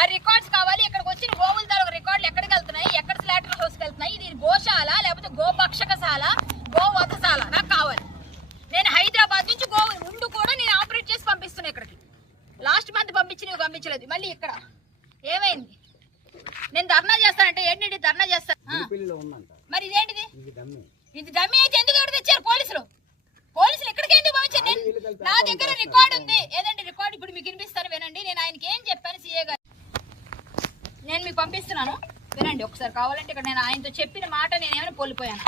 ఆ రికార్డ్స్ కావాలి ఇక్కడికి వచ్చిన గోవుల ధర రికార్డులు ఎక్కడికి వెళ్తున్నాయి ఎక్కడ స్లాటర్ హౌస్కి వెళ్తున్నాయి ఇది గోశాల లేకపోతే గోపక్షకశాల గోవధశాల నాకు కావాలి నేను హైదరాబాద్ నుంచి గోవు ఉండు కూడా నేను ఆపరేట్ చేసి పంపిస్తున్నాను ఇక్కడికి లాస్ట్ మంత్ పంపించి పంపించినవి పంపించలేదు మళ్ళీ ఇక్కడ ఏమైంది నేను ధర్నా చేస్తానంటే ఏంటి ధర్నా చేస్తాను మరి ఇదేంటిది ఇది డమ్మీ అయితే ఎందుకు ఎవరు తెచ్చారు పోలీసులు పోలీసులు ఇక్కడికి ఎందుకు పంపించారు నా దగ్గర రికార్డు ఉంది మీకు పంపిస్తున్నాను వినండి ఒకసారి కావాలంటే ఇక్కడ నేను ఆయనతో చెప్పిన మాట నేనేమైనా కోల్పోయాను